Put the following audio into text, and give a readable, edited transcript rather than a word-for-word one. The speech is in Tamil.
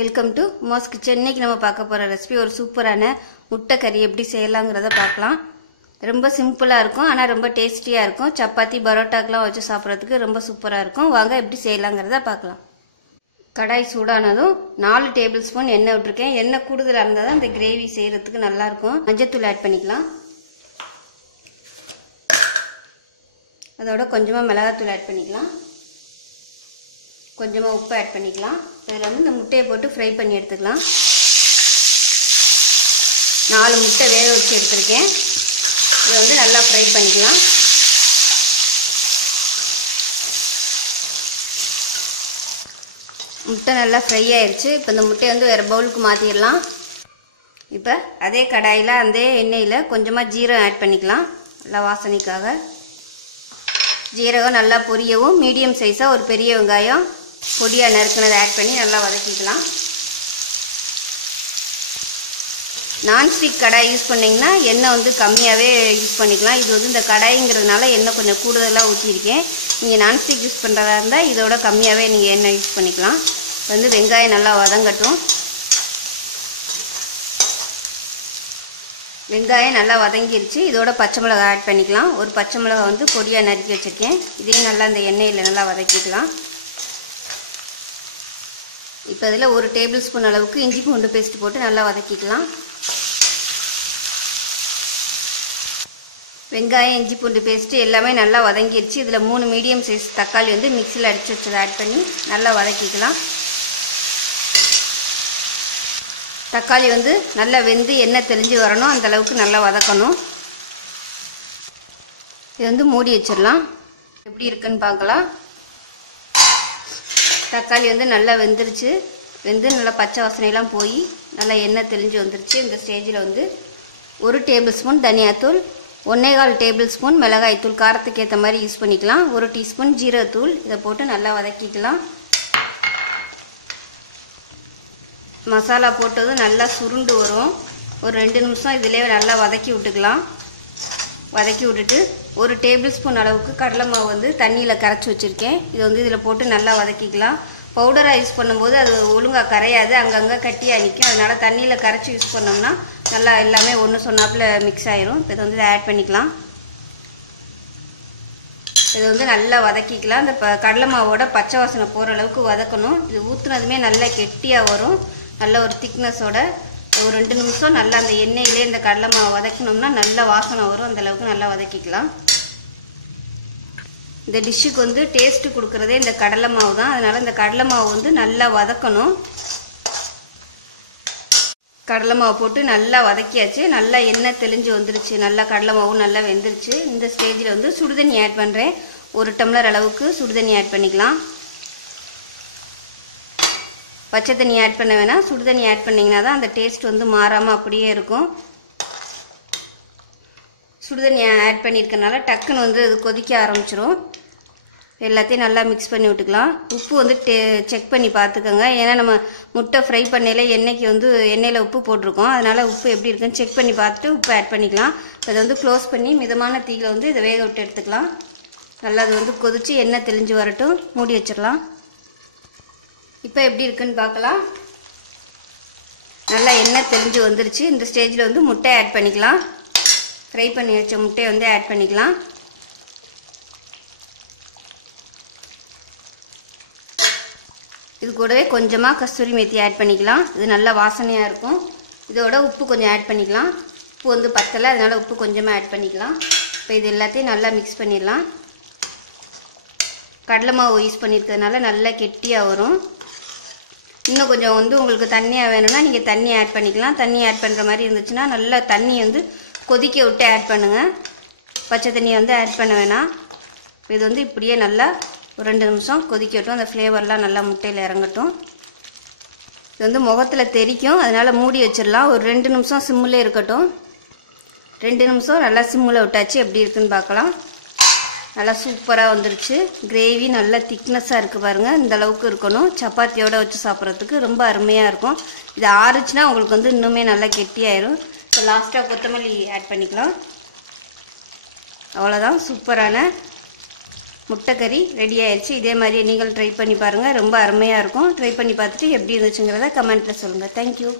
Welcome to Uma's kitchen. இன்னைக்கு நம்ம பார்க்க போற ரெசிபி ஒரு சூப்பரான முட்டை கறி எப்படி செய்யலாங்கிறத பார்க்கலாம். ரொம்ப சிம்பிளா இருக்கும், ஆனா ரொம்ப டேஸ்டியா இருக்கும். சப்பாத்தி பரோட்டாக்கெல்லாம் வச்சு சாப்பிட்றதுக்கு ரொம்ப சூப்பரா இருக்கும். வாங்க எப்படி செய்யலாங்கிறத பார்க்கலாம். கடாய் சூடானதும் 4 டேபிள் ஸ்பூன் எண்ணெய் விட்டுருக்கேன். எண்ணெய் கூடுதலாக இருந்தால் தான் இந்த கிரேவி செய்யறதுக்கு நல்லா இருக்கும். மஞ்சத்தூள் ஆட் பண்ணிக்கலாம். அதோட கொஞ்சமாக மிளகாத்தூள் ஆட் பண்ணிக்கலாம். கொஞ்சமாக உப்பு ஆட் பண்ணிக்கலாம். இதில் வந்து இந்த முட்டையை போட்டு ஃப்ரை பண்ணி எடுத்துக்கலாம். 4 முட்டை வேக வச்சு எடுத்துருக்கேன். இதை வந்து நல்லா ஃப்ரை பண்ணிக்கலாம். முட்டை நல்லா ஃப்ரை ஆயிடுச்சு. இப்போ இந்த முட்டையை வந்து வேறு பவுலுக்கு மாற்றிடலாம். இப்போ அதே கடாயில் அதே எண்ணெயில் கொஞ்சமாக ஜீரகம் ஆட் பண்ணிக்கலாம், நல்லா வாசனைக்காக. ஜீரகம் நல்லா பொரியவும் மீடியம் சைஸாக ஒரு பெரிய வெங்காயம் பொடியாக நறுக்கினதை ஆட் பண்ணி நல்லா வதக்கிக்கலாம். நான்ஸ்டிக் கடாய் யூஸ் பண்ணிங்கன்னா எண்ணெய் வந்து கம்மியாகவே யூஸ் பண்ணிக்கலாம். இது வந்து இந்த கடாய்ங்கிறதுனால எண்ணெய் கொஞ்சம் கூடுதலாக ஊற்றிருக்கேன். நீங்கள் நான்ஸ்டிக் யூஸ் பண்ணுறதா இருந்தால் இதோட கம்மியாகவே நீங்கள் எண்ணெய் யூஸ் பண்ணிக்கலாம். வந்து வெங்காயம் நல்லா வதங்கட்டும். வெங்காயம் நல்லா வதங்கிருச்சு. இதோட பச்சை மிளகாய் ஆட் பண்ணிக்கலாம். ஒரு பச்சை மிளகாய் வந்து பொடியாக நறுக்கி வச்சுருக்கேன். இதையும் நல்லா இந்த எண்ணெயில் நல்லா வதக்கிக்கலாம். இப்போ இதில் 1 டேபிள் ஸ்பூன் அளவுக்கு இஞ்சி பூண்டு பேஸ்ட் போட்டு நல்லா வதக்கிக்கலாம். வெங்காயம் இஞ்சி பூண்டு பேஸ்ட்டு எல்லாமே நல்லா வதங்கிருச்சு. இதில் 3 மீடியம் சைஸ் தக்காளி வந்து மிக்சியில் அடித்து வச்சதை ஆட் பண்ணி நல்லா வதக்கிக்கலாம். தக்காளி வந்து நல்லா வெந்து எண்ணெய் தெளிஞ்சு வரணும், அந்த அளவுக்கு நல்லா வதக்கணும். இது வந்து மூடி வச்சிடலாம். எப்படி இருக்குன்னு பார்க்கலாம். தக்காளி வந்து நல்லா வெந்துருச்சு. வெந்து நல்லா பச்சை வாசனையெல்லாம் போய் நல்லா எண்ணெய் தெளிஞ்சு வந்துருச்சு. இந்த ஸ்டேஜில் வந்து 1 டேபிள் ஸ்பூன் தனியாத்தூள், 1.25 டேபிள் ஸ்பூன் மிளகாய்த்தூள், காரத்துக்கு ஏற்ற மாதிரி யூஸ் பண்ணிக்கலாம். 1 டீஸ்பூன் ஜீரகத்தூள், இதை போட்டு நல்லா வதக்கிக்கலாம். மசாலா போட்டதும் நல்லா சுருண்டு வரும். ஒரு 2 நிமிஷம் இதிலே நல்லா வதக்கி விட்டுக்கலாம். வதக்கி விட்டுட்டு 1 டேபிள் ஸ்பூன் அளவுக்கு கடலை மாவு வந்து தண்ணியில் கரைச்சி வச்சுருக்கேன். இது வந்து இதில் போட்டு நல்லா வதக்கிக்கலாம். பவுடராக யூஸ் பண்ணும்போது அது ஒழுங்காக கரையாது, அங்கங்கே கட்டியாக நிற்கும். அதனால் தண்ணியில் கரைச்சி யூஸ் பண்ணோம்னா நல்லா எல்லாமே ஒன்று சொன்னாப்பில் மிக்ஸ் ஆயிரும். இப்போ இதை வந்து ஆட் பண்ணிக்கலாம். இது வந்து நல்லா வதக்கிக்கலாம். இந்த கடலை மாவோட பச்சை வாசனை போகிற அளவுக்கு வதக்கணும். இது ஊற்றுனதுமே நல்லா கெட்டியாக வரும், நல்ல ஒரு திக்னஸோட. ஒரு 2 நிமிஷம் நல்லா அந்த எண்ணெயிலே இந்த கடலை மாவு வதக்கணும்னா நல்ல வாசனை வரும். அந்தளவுக்கு நல்லா வதக்கிக்கலாம். இந்த டிஷ்ஷுக்கு வந்து டேஸ்ட்டு கொடுக்குறதே இந்த கடலை மாவு தான். அதனால் இந்த கடலை மாவு வந்து நல்லா வதக்கணும். கடலை மாவு போட்டு நல்லா வதக்கியாச்சு. நல்லா எண்ணெய் தெளிஞ்சு வந்துருச்சு. நல்லா கடலை மாவும் நல்லா வெந்துருச்சு. இந்த ஸ்டேஜில் வந்து சுடுதண்ணி ஆட் பண்ணுறேன். 1 டம்ளர் அளவுக்கு சுடுதண்ணி ஆட் பண்ணிக்கலாம். பச்சை தண்ணி ஆட் பண்ண வேணாம், சுடு தண்ணி ஆட் பண்ணிங்கன்னா தான் அந்த டேஸ்ட் வந்து மாறாமல் அப்படியே இருக்கும். சுடுதண்ணி ஆட் பண்ணியிருக்கனால டக்குன்னு வந்து அது கொதிக்க ஆரம்பிச்சிடும். எல்லாத்தையும் நல்லா மிக்ஸ் பண்ணி விட்டுக்கலாம். உப்பு வந்து செக் பண்ணி பார்த்துக்கோங்க. ஏன்னா நம்ம முட்டை ஃப்ரை பண்ணையில எண்ணெய்க்கு வந்து எண்ணெயில் உப்பு போட்டிருக்கோம். அதனால் உப்பு எப்படி இருக்குன்னு செக் பண்ணி பார்த்துட்டு உப்பு ஆட் பண்ணிக்கலாம். இதை வந்து க்ளோஸ் பண்ணி மிதமான தீயில் வந்து இதை வேக விட்டு எடுத்துக்கலாம். நல்லா அது வந்து கொதித்து எண்ணெய் தெளிஞ்சு வரட்டும். மூடி வச்சிடலாம். இப்போ எப்படி இருக்குன்னு பார்க்கலாம். நல்லா எண்ணெய் தெளிஞ்சு வந்துருச்சு. இந்த ஸ்டேஜில் வந்து முட்டை ஆட் பண்ணிக்கலாம். ஃப்ரை பண்ணி வச்ச முட்டையை வந்து ஆட் பண்ணிக்கலாம். இது கூடவே கொஞ்சமாக கஸ்தூரி மேத்தி ஆட் பண்ணிக்கலாம். இது நல்லா வாசனையாக இருக்கும். இதோட உப்பு கொஞ்சம் ஆட் பண்ணிக்கலாம். உப்பு வந்து பத்தலை, அதனால் உப்பு கொஞ்சமாக ஆட் பண்ணிக்கலாம். இப்போ இது எல்லாத்தையும் நல்லா மிக்ஸ் பண்ணிடலாம். கடலை மாவு யூஸ் பண்ணியிருக்கிறதுனால நல்லா கெட்டியாக வரும். இன்னும் கொஞ்சம் வந்து உங்களுக்கு தண்ணியாக வேணும்னா நீங்கள் தண்ணி ஆட் பண்ணிக்கலாம். தண்ணி ஆட் பண்ணுற மாதிரி இருந்துச்சுன்னா நல்லா தண்ணி வந்து கொதிக்க விட்டு ஆட் பண்ணுங்கள். பச்சை தண்ணியை வந்து ஆட் பண்ண வேணாம். இது வந்து இப்படியே நல்லா ஒரு 2 நிமிஷம் கொதிக்கட்டும். அந்த ஃப்ளேவர்லாம் நல்லா முட்டையில் இறங்கட்டும். இது வந்து முகத்தில் தெரிக்கும், அதனால் மூடி வச்சிடலாம். ஒரு 2 நிமிஷம் சிம்மில் இருக்கட்டும். 2 நிமிஷம் நல்லா சிம்மில் விட்டாச்சு. எப்படி இருக்குன்னு பார்க்கலாம். நல்லா சூப்பராக வந்துருச்சு. கிரேவி நல்லா திக்னஸாக இருக்குது பாருங்கள். இந்த அளவுக்கு இருக்கணும். சப்பாத்தியோடு வச்சு சாப்பிட்றதுக்கு ரொம்ப அருமையாக இருக்கும். இது ஆறுச்சுன்னா உங்களுக்கு வந்து இன்னுமே நல்லா கெட்டியாயிரும். இப்போ லாஸ்ட்டாக கொத்தமல்லி ஆட் பண்ணிக்கலாம். அவ்வளோதான். சூப்பரான முட்டைக்கறி ரெடி ஆயிடுச்சு. இதே மாதிரியே நீங்கள் ட்ரை பண்ணி பாருங்கள். ரொம்ப அருமையாக இருக்கும். ட்ரை பண்ணி பார்த்துட்டு எப்படி இருந்துச்சுங்கிறத கமெண்ட்டில் சொல்லுங்கள். தேங்க்யூ.